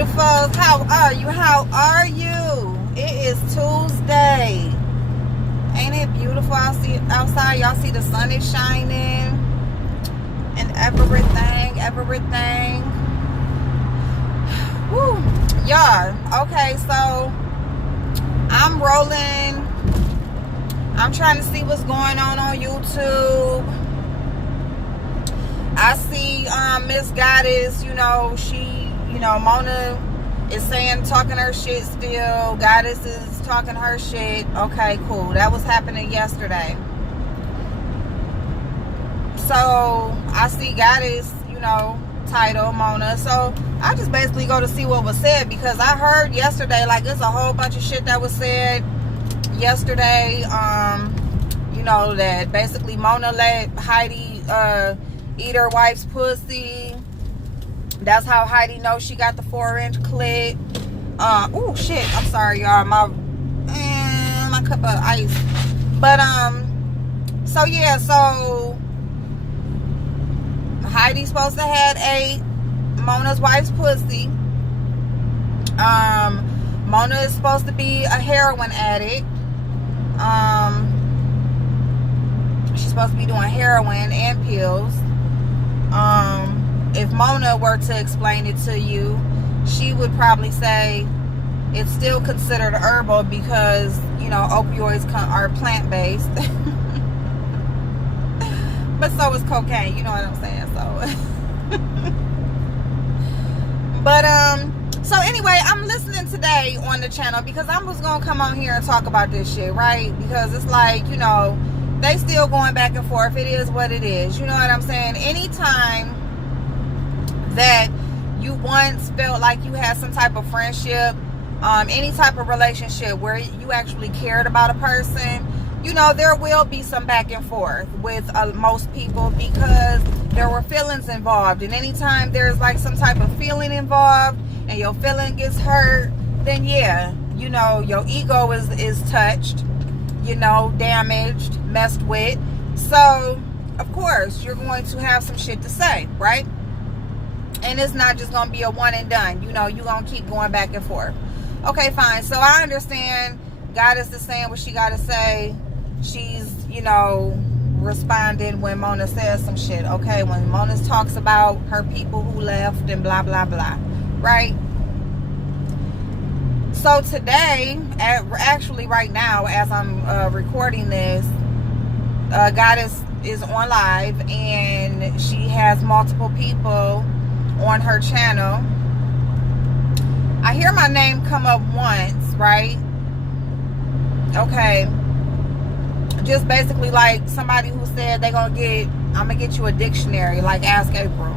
beautifuls. How are you? How are you? It is Tuesday. Ain't it beautiful outside? Y'all see the sun is shining and everything. Woo. Y'all, okay, so I'm rolling. I'm trying to see what's going on YouTube. I see Miss Goddess, Mona is talking her shit still. Goddess is talking her shit. Okay, cool. That was happening yesterday. So I see Goddess, title Mona. So I just basically go to see what was said, because I heard yesterday, like, there's a whole bunch of shit that was said yesterday. That basically Mona let Heidi eat her wife's pussy. That's how Heidi knows she got the 4-inch clit. Oh shit, I'm sorry y'all, my cup of ice. But so Heidi's supposed to have ate Mona's wife's pussy. Mona is supposed to be a heroin addict. She's supposed to be doing heroin and pills. If Mona were to explain it to you, she would probably say it's still considered herbal because, opioids are plant-based. But so is cocaine, you know what I'm saying? So anyway, I'm listening today on the channel because I was going to come on here and talk about this shit, right? Because it's like, they still going back and forth. It is what it is. You know what I'm saying? Anytime that you once felt like you had some type of friendship, any type of relationship where you actually cared about a person, there will be some back and forth with most people, because there were feelings involved. And anytime there's like some type of feeling involved and your feeling gets hurt, then yeah, your ego is touched, damaged, messed with. So of course you're going to have some shit to say, right? And it's not just going to be a one and done. You're going to keep going back and forth. Okay, fine. So I understand Goddess is saying what she got to say. She's, responding when Mona says some shit. Okay, when Mona talks about her people who left and blah, blah, blah. Right? So today, actually right now, as I'm recording this, Goddess is on live and she has multiple people on her channel. I hear my name come up once, right? Okay. Just basically like somebody who said I'm gonna get you a dictionary, like Ask April.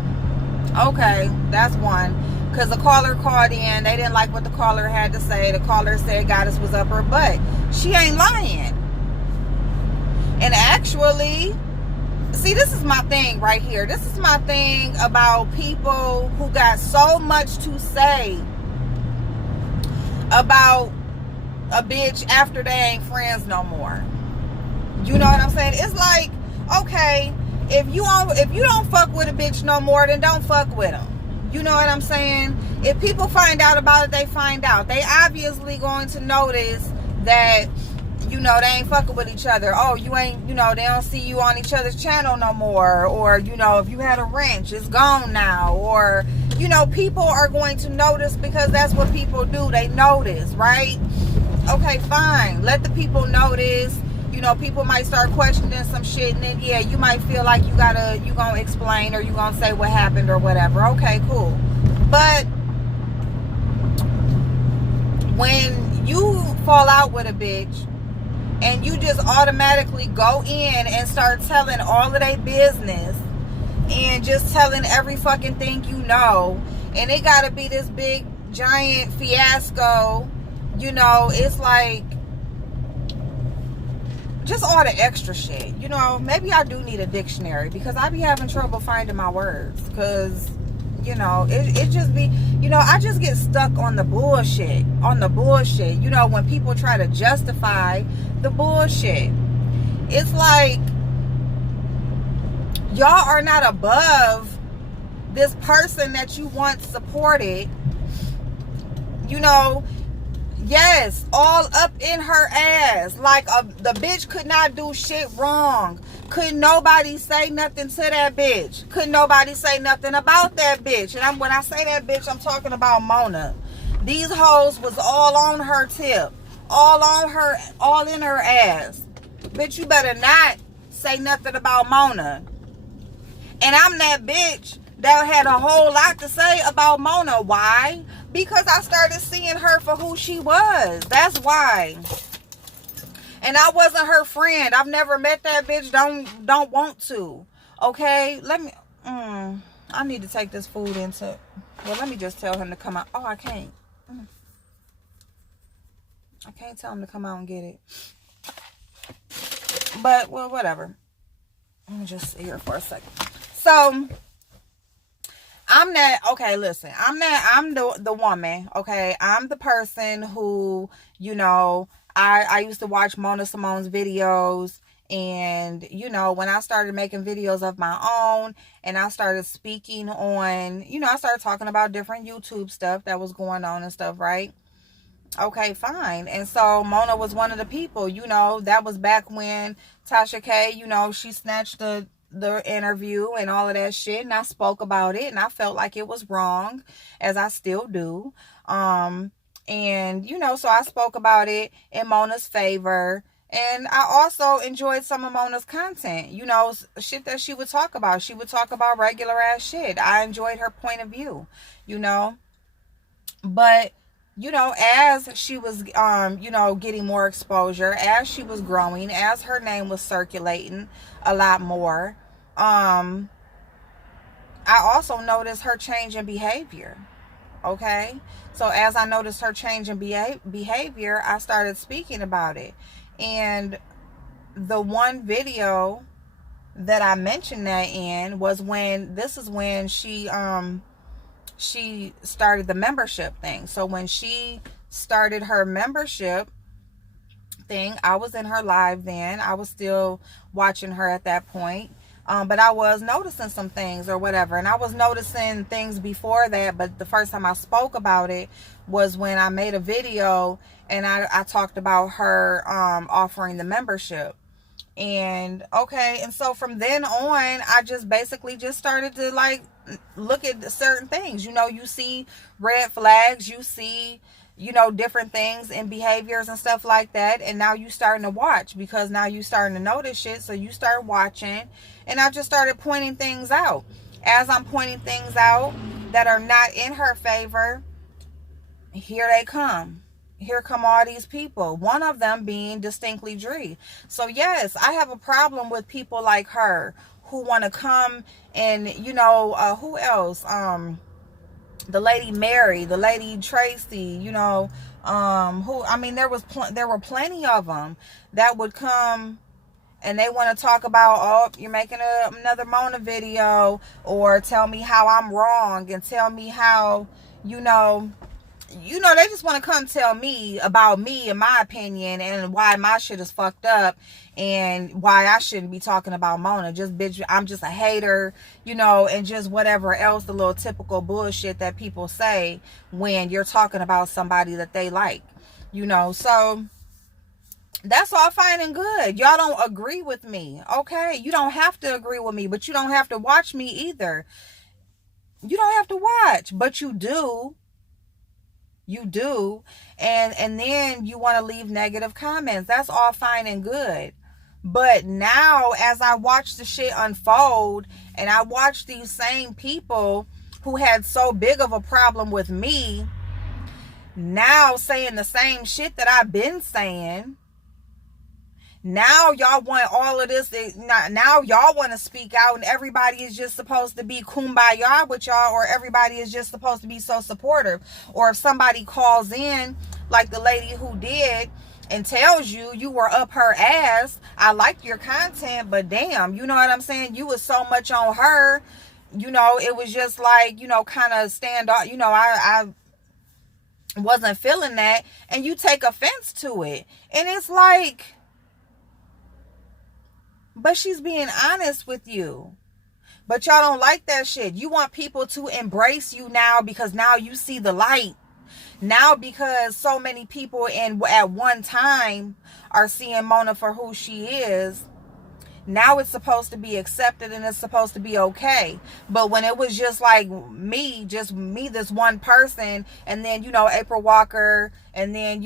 Okay, that's one. Because the caller called in, they didn't like what the caller had to say. The caller said Goddess was up her butt. She ain't lying. And actually, see, this is my thing right here. This is my thing about people who got so much to say about a bitch after they ain't friends no more. You know what I'm saying? It's like, okay, if you don't fuck with a bitch no more, then don't fuck with them. You know what I'm saying? If people find out about it, they find out. They obviously going to notice that, they ain't fucking with each other. Oh, you ain't, they don't see you on each other's channel no more. Or, if you had a wrench, it's gone now. Or, people are going to notice, because that's what people do. They notice, right? Okay, fine. Let the people notice. People might start questioning some shit, and then, yeah, you might feel like you gonna explain, or you gonna say what happened or whatever. Okay, cool. But when you fall out with a bitch and you just automatically go in and start telling all of their business and just telling every fucking thing and it gotta be this big giant fiasco, it's like just all the extra shit. Maybe I do need a dictionary, because I be having trouble finding my words, because it just be, I just get stuck on the bullshit, when people try to justify the bullshit. It's like, y'all are not above this person that you once supported You know, yes, all up in her ass. Like, the bitch could not do shit wrong. Couldn't nobody say nothing to that bitch. Couldn't nobody say nothing about that bitch. And when I say that bitch, I'm talking about Mona. These hoes was all on her tip. All on her, all in her ass. Bitch, you better not say nothing about Mona. And I'm that bitch that had a whole lot to say about Mona. Why? Because I started seeing her for who she was. That's why. And I wasn't her friend. I've never met that bitch. Don't want to. Okay? Let me... I need to take this food into... Well, let me just tell him to come out. Oh, I can't. I can't tell him to come out and get it. But, well, whatever. Let me just sit here for a second. So... I'm that, okay, listen, I'm the woman, okay? I'm the person who, you know, I used to watch Mona Simone's videos, and, you know, when I started making videos of my own, and I started speaking on, you know, I started talking about different YouTube stuff that was going on and stuff, right? Okay, fine. And so Mona was one of the people, you know, that was back when Tasha K, you know, she snatched the interview and all of that shit, and I spoke about it, and I felt like it was wrong, as I still do. And you know, so I spoke about it in Mona's favor, and I also enjoyed some of Mona's content, you know, shit that she would talk about. She would talk about regular ass shit. I enjoyed her point of view, you know. But you know, as she was you know, getting more exposure, as she was growing, as her name was circulating a lot more, I also noticed her change in behavior. Okay, so as I noticed her change in behavior, I started speaking about it. And the one video that I mentioned that in was when she started the membership thing. So when she started her membership thing, I was in her live then. I was still watching her at that point. But I was noticing some things or whatever. And I was noticing things before that. But the first time I spoke about it was when I made a video and I talked about her offering the membership. And okay, and so from then on, I just basically just started to like look at certain things. You know, you see red flags, you see, you know, different things and behaviors and stuff like that. And now you starting to watch, because now you starting to notice shit. So you start watching, and I just started pointing things out. As I'm pointing things out that are not in her favor, here they come. Here come all these people. One of them being distinctly Dree. So yes, I have a problem with people like her who want to come and, you know, who else? The lady Mary, the lady Tracy, you know, who, I mean, there were plenty of them that would come and they want to talk about, oh, you're making another Mona video, or tell me how I'm wrong, and tell me how, you know, they just want to come tell me about me and my opinion and why my shit is fucked up and why I shouldn't be talking about Mona. Just, bitch, I'm just a hater, you know, and just whatever else, the little typical bullshit that people say when you're talking about somebody that they like, you know. So that's all fine and good. Y'all don't agree with me, okay? You don't have to agree with me, but you don't have to watch me either. You don't have to watch, but you do. You do. And then you want to leave negative comments. That's all fine and good. But now, as I watch the shit unfold, and I watch these same people who had so big of a problem with me now saying the same shit that I've been saying. Now y'all want all of this. Now y'all want to speak out, and everybody is just supposed to be kumbaya with y'all, or everybody is just supposed to be so supportive. Or if somebody calls in, like the lady who did, and tells you were up her ass, I liked your content, but damn, you know what I'm saying? You was so much on her, you know, it was just like, you know, kind of stand off, you know, I wasn't feeling that, and you take offense to it. And it's like, but she's being honest with you. But y'all don't like that shit. You want people to embrace you now because now you see the light. Now, because so many people at one time are seeing Mona for who she is, now it's supposed to be accepted and it's supposed to be okay. But when it was just like me, this one person, and then, April Walker, and then,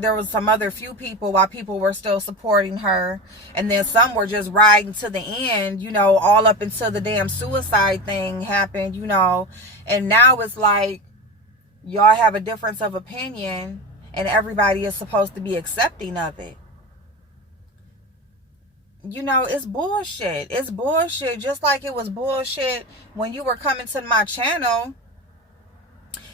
there was some other few people while people were still supporting her. And then some were just riding to the end, all up until the damn suicide thing happened, And now it's like, y'all have a difference of opinion and everybody is supposed to be accepting of it. It's bullshit. It's bullshit. Just like it was bullshit when you were coming to my channel.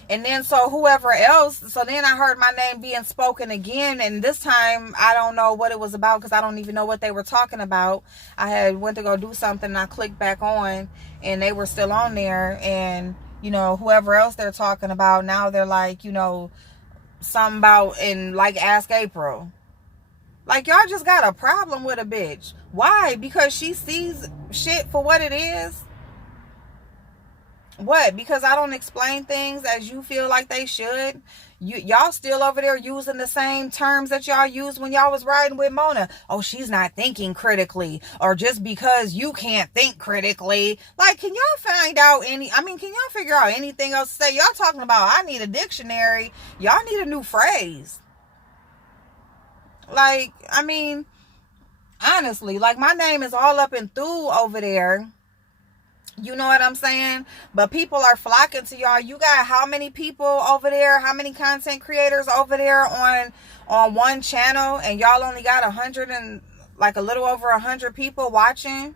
And then so whoever else, so then I heard my name being spoken again. And this time I don't know what it was about because I don't even know what they were talking about. I had went to go do something and I clicked back on and they were still on there. And, whoever else they're talking about, now they're like, something about, and like Ask April. Like, y'all just got a problem with a bitch. Why? Because she sees shit for what it is? What? Because I don't explain things as you feel like they should? Y'all still over there using the same terms that y'all used when y'all was riding with Mona. Oh, she's not thinking critically. Or just because you can't think critically. Like, can y'all find out can y'all figure out anything else to say? Y'all talking about, I need a dictionary. Y'all need a new phrase. Like, honestly, like, my name is all up and through over there. You know what I'm saying? But people are flocking to y'all. You got how many people over there? How many content creators over there on one channel? And y'all only got 100 and like a little over 100 people watching?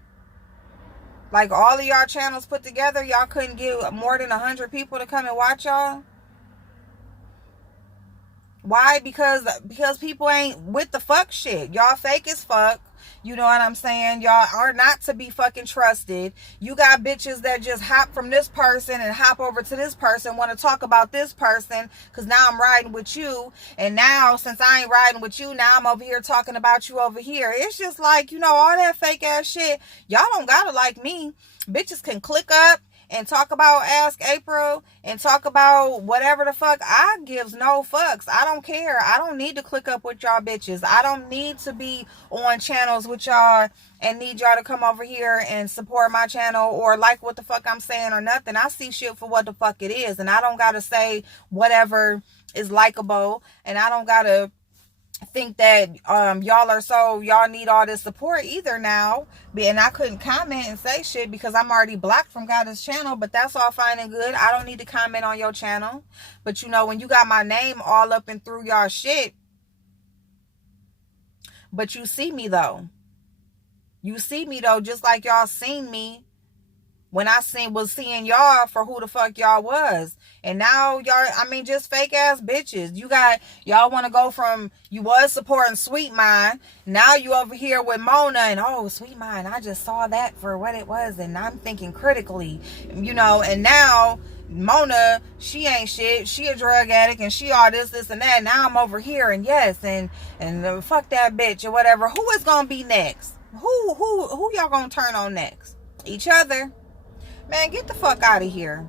Like, all of y'all channels put together, y'all couldn't get more than 100 people to come and watch y'all? Why? Because people ain't with the fuck shit. Y'all fake as fuck. You know what I'm saying? Y'all are not to be fucking trusted. You got bitches that just hop from this person and hop over to this person, want to talk about this person because now I'm riding with you. And now, since I ain't riding with you, now I'm over here talking about you over here. It's just like, all that fake ass shit. Y'all don't gotta like me. Bitches can click up and talk about Ask April and talk about whatever the fuck. I gives no fucks. I don't care. I don't need to click up with y'all bitches. I don't need to be on channels with y'all and need y'all to come over here and support my channel or like what the fuck I'm saying or nothing. I see shit for what the fuck it is. And I don't gotta say whatever is likable. And I don't gotta think that y'all need all this support either now. And I couldn't comment and say shit because I'm already blocked from Goddess channel, but that's all fine and good. I don't need to comment on your channel. But when you got my name all up and through y'all shit, but you see me though. You see me though, just like y'all seen me when I was seeing y'all for who the fuck y'all was. And now y'all, just fake ass bitches. Y'all want to go from, you was supporting Sweet Mind. Now you over here with Mona and, oh, Sweet Mind, I just saw that for what it was. And I'm thinking critically, and now Mona, she ain't shit. She a drug addict and she all this and that. Now I'm over here and yes. And fuck that bitch or whatever. Who is going to be next? Who y'all going to turn on next? Each other? Man, get the fuck out of here.